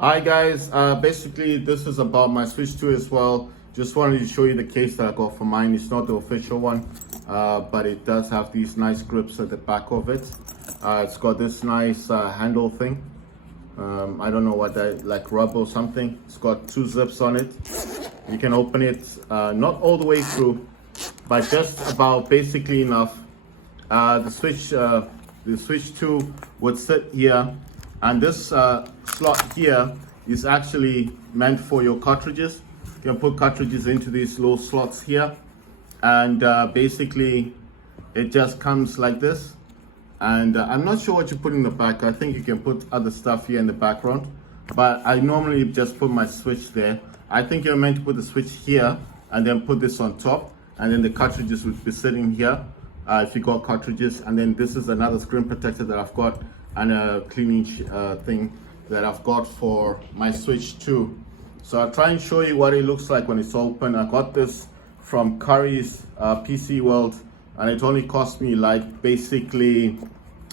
Hi guys, basically this is about my Switch 2 as well. Just wanted to show you the case that I got for mine. It's not the official one, but it does have these nice grips at the back of it. It's got this nice handle thing. I don't know what that, like rubber or something. It's got two zips on it. You can open it, not all the way through, but just about basically enough. The Switch 2 would sit here, and this slot here is actually meant for your cartridges. You can put cartridges into these little slots here, and basically it just comes like this. And I'm not sure what you put in the back. I think you can put other stuff here in the background, but I normally just put my Switch there. I think you're meant to put the Switch here and then put this on top, and then the cartridges would be sitting here if you got cartridges. And then this is another screen protector that I've got, and a cleaning thing that I've got for my Switch 2. So I'll try and show you what it looks like when it's open. I got this from Curry's PC World, and it only cost me like basically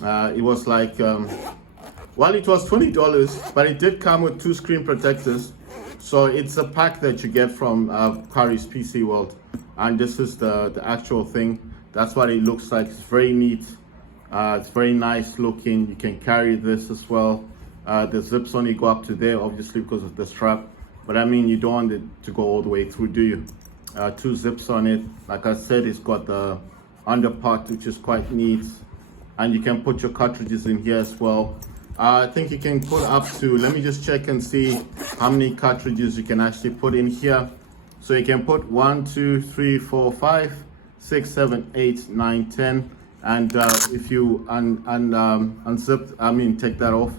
it was like well, it was $20, but it did come with two screen protectors. So it's a pack that you get from Curry's PC World, and this is the actual thing. That's what it looks like. It's very neat. It's very nice looking. You can carry this as well. The zips only go up to there, obviously, because of the strap. But I mean, you don't want it to go all the way through, do you? Two zips on it. Like I said, it's got the under part, which is quite neat. And you can put your cartridges in here as well. I think you can put up to, let me just check and see how many cartridges you can actually put in here. So you can put 1, 2, 3, 4, 5, 6, 7, 8, 9, 10. And if you unzip, take that off,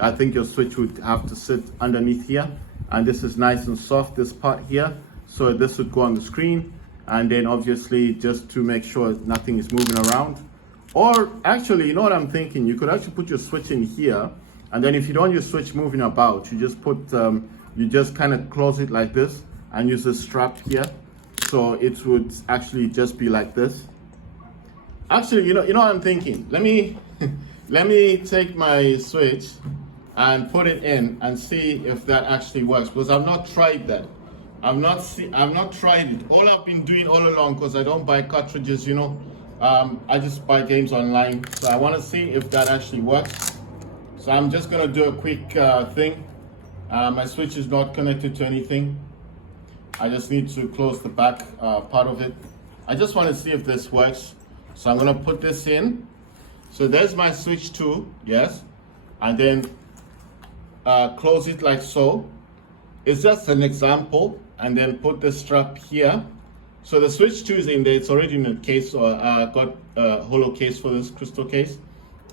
I think your Switch would have to sit underneath here. And this is nice and soft, this part here. So this would go on the screen. And then obviously just to make sure nothing is moving around. Or actually, you know what I'm thinking? You could actually put your Switch in here. And then if you don't want your Switch moving about, you just put, you just kind of close it like this and use a strap here. So it would actually just be like this. Actually, you know what I'm thinking? Let me let me take my Switch and put it in and see if that actually works, because I've not tried that. I've not tried it. All I've been doing all along, because I don't buy cartridges, I just buy games online. So I want to see if that actually works. So I'm just gonna do a quick thing. My Switch is not connected to anything. I just need to close the back part of it. I just want to see if this works. So I'm gonna put this in. So there's my Switch 2, yes. And then close it like so. It's just an example. And then put the strap here. So the Switch 2 is in there. It's already in a case, or got a hollow case for this crystal case.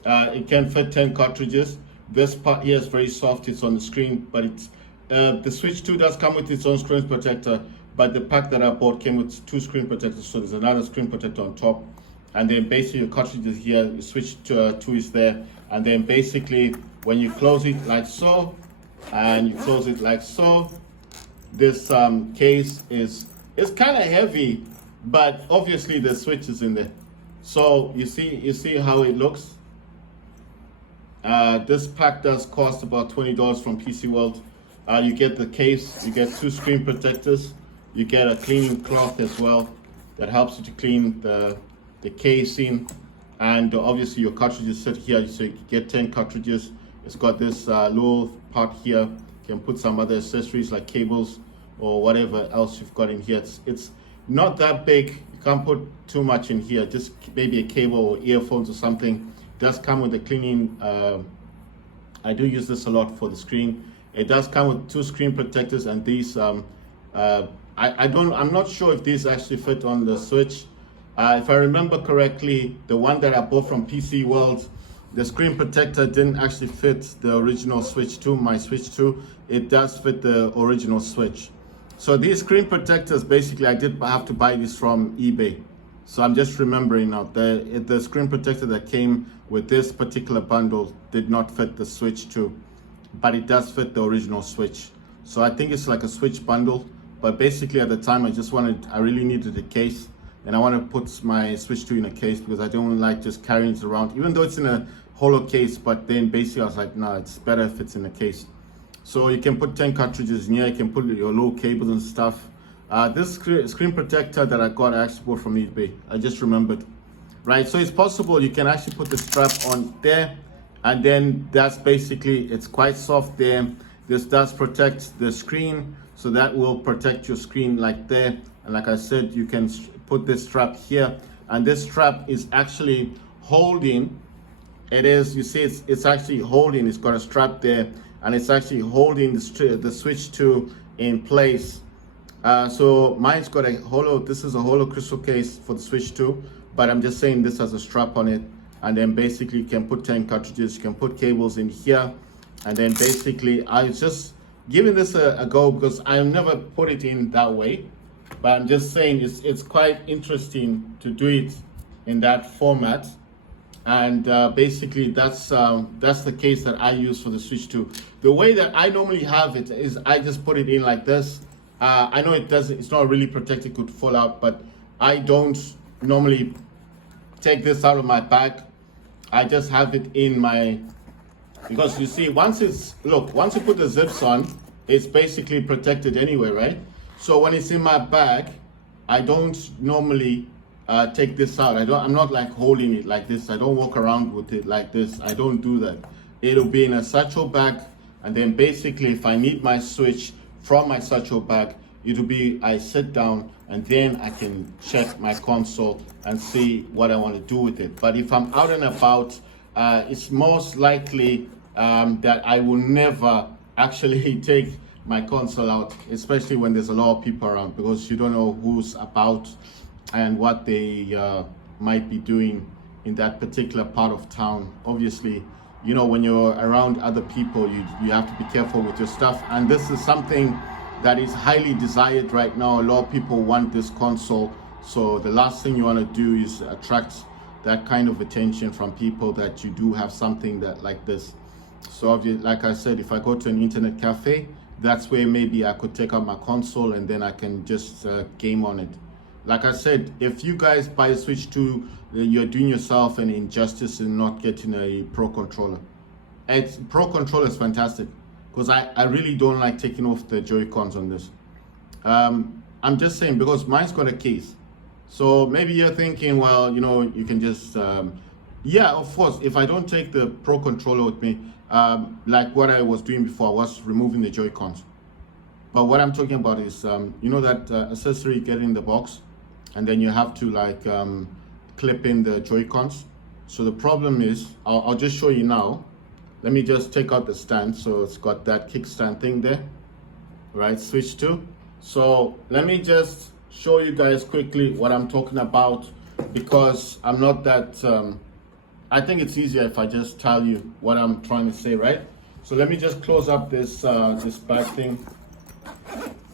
It can fit 10 cartridges. This part here is very soft. It's on the screen, but it's the Switch 2 does come with its own screen protector. But the pack that I bought came with two screen protectors. So there's another screen protector on top. And then basically your cartridges here, the Switch 2 is there. And then basically when you close it like so, and you close it like so, this case is kind of heavy, but obviously the Switch is in there. So you see how it looks. This pack does cost about $20 from PC World. You get the case, you get two screen protectors, you get a cleaning cloth as well that helps you to clean the casing, and obviously your cartridges sit here. So you get 10 cartridges. It's got this little part here. You can put some other accessories like cables or whatever else you've got in here. It's not that big. You can't put too much in here, just maybe a cable or earphones or something. It does come with the cleaning. I do use this a lot for the screen. It does come with two screen protectors, and these I'm not sure if these actually fit on the Switch. If I remember correctly, the one that I bought from PC World, the screen protector didn't actually fit the original Switch 2, my Switch 2. It does fit the original Switch. So these screen protectors, basically I did have to buy these from eBay. So I'm just remembering now, the screen protector that came with this particular bundle did not fit the Switch 2, but it does fit the original Switch. So I think it's like a Switch bundle, but basically at the time I really needed a case. And I want to put my Switch 2 in a case because I don't like just carrying it around, even though it's in a hollow case. But then basically I was like, no, it's better if it's in a case. So you can put 10 cartridges in here, you can put your low cables and stuff. This screen protector that I got, I actually bought from eBay. I just remembered, right? So it's possible you can actually put the strap on there, and then that's basically, it's quite soft there. This does protect the screen, so that will protect your screen like there. And like I said, you can put this strap here, and this strap is actually holding. It is, you see, it's actually holding. It's got a strap there, and it's actually holding the Switch 2 in place. So mine's got a hollow. This is a hollow crystal case for the Switch 2, but I'm just saying this has a strap on it, and then basically you can put 10 cartridges. You can put cables in here, and then basically I was just giving this a go because I never put it in that way. But I'm just saying it's quite interesting to do it in that format. And basically that's the case that I use for the Switch 2. The way that I normally have it is I just put it in like this. I know it's not really protected, could fall out, but I don't normally take this out of my bag. I just have it in my, because you see, once you put the zips on, it's basically protected anyway, right? So when it's in my bag, I don't normally take this out. I'm not like holding it like this. I don't walk around with it like this. I don't do that. It'll be in a satchel bag, and then basically if I need my Switch from my satchel bag, it'll be, I sit down and then I can check my console and see what I want to do with it. But if I'm out and about, it's most likely that I will never actually take my console out, especially when there's a lot of people around, because you don't know who's about and what they might be doing in that particular part of town. Obviously, you know, when you're around other people, you have to be careful with your stuff. And this is something that is highly desired right now. A lot of people want this console. So the last thing you want to do is attract that kind of attention from people that you do have something that like this. So like I said, if I go to an internet cafe, that's where maybe I could take out my console and then I can just game on it. Like I said, if you guys buy a Switch 2, you're doing yourself an injustice in not getting a Pro Controller. Pro Controller is fantastic, because I really don't like taking off the Joy-Cons on this. I'm just saying, because mine's got a case. So maybe you're thinking, well, you know, you can just, yeah, of course, if I don't take the Pro Controller with me, like what I was doing before, I was removing the Joy-Cons. But what I'm talking about is, you know that accessory you get in the box, and then you have to like clip in the Joy-Cons. So the problem is, I'll just show you now. Let me just take out the stand. So it's got that kickstand thing there, right? Switch 2. So let me just show you guys quickly what I'm talking about, because I'm not that, I think it's easier if I just tell you what I'm trying to say, right? So let me just close up this back thing.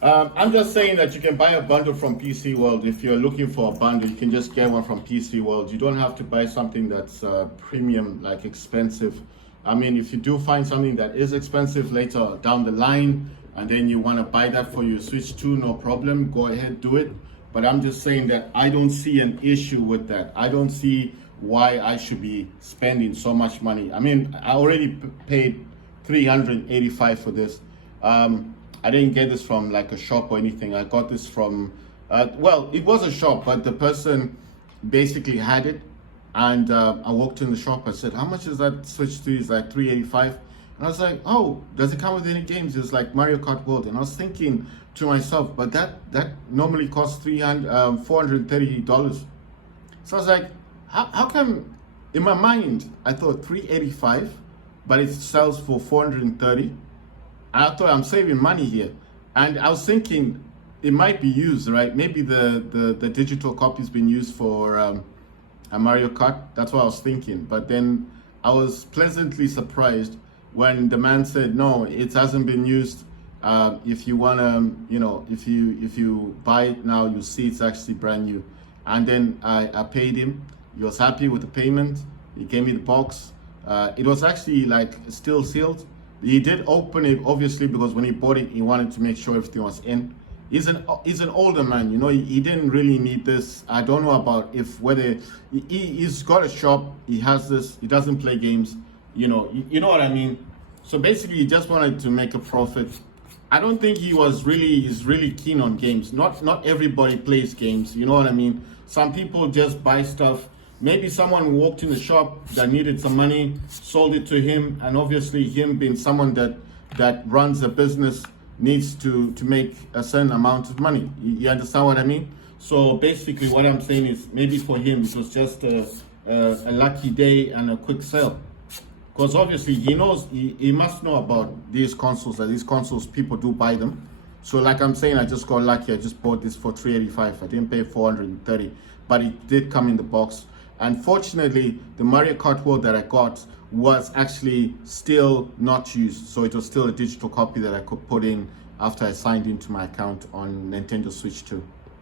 I'm just saying that you can buy a bundle from PC World. If you're looking for a bundle, you can just get one from PC World. You don't have to buy something that's premium, like expensive. I mean, if you do find something that is expensive later down the line, and then you want to buy that for your Switch 2, no problem, go ahead, do it. But I'm just saying that I don't see an issue with that. I don't see why I should be spending so much money. I mean, I already paid $385 for this. I didn't get this from like a shop or anything. I got this from, well, it was a shop, but the person basically had it. And I walked in the shop, I said, how much is that Switch 2? It's like $385. And I was like, oh, does it come with any games? It's like Mario Kart World. And I was thinking to myself, but that normally costs $430. So I was like, how come, in my mind, I thought $385, but it sells for $430. I thought I'm saving money here. And I was thinking it might be used, right? Maybe the digital copy's been used for a Mario Kart. That's what I was thinking. But then I was pleasantly surprised when the man said, no, it hasn't been used. If you wanna, you know, if you buy it now, you see it's actually brand new. And then I paid him. He was happy with the payment. He gave me the box. It was actually like still sealed. He did open it, obviously, because when he bought it, he wanted to make sure everything was in. He's an older man, you know, he didn't really need this. I don't know about whether he's got a shop, he has this, he doesn't play games, you know what I mean? So basically, he just wanted to make a profit. I don't think he's really keen on games. Not everybody plays games. You know what I mean? Some people just buy stuff. Maybe someone walked in the shop that needed some money, sold it to him, and obviously him being someone that runs a business needs to make a certain amount of money. You understand what I mean? So basically, what I'm saying is maybe for him it was just a lucky day and a quick sale. Because obviously he must know about these consoles, that these consoles, people do buy them. So like I'm saying, I just got lucky. I just bought this for $385. I didn't pay $430, but it did come in the box. Unfortunately, the Mario Kart World that I got was actually still not used. So it was still a digital copy that I could put in after I signed into my account on Nintendo Switch 2.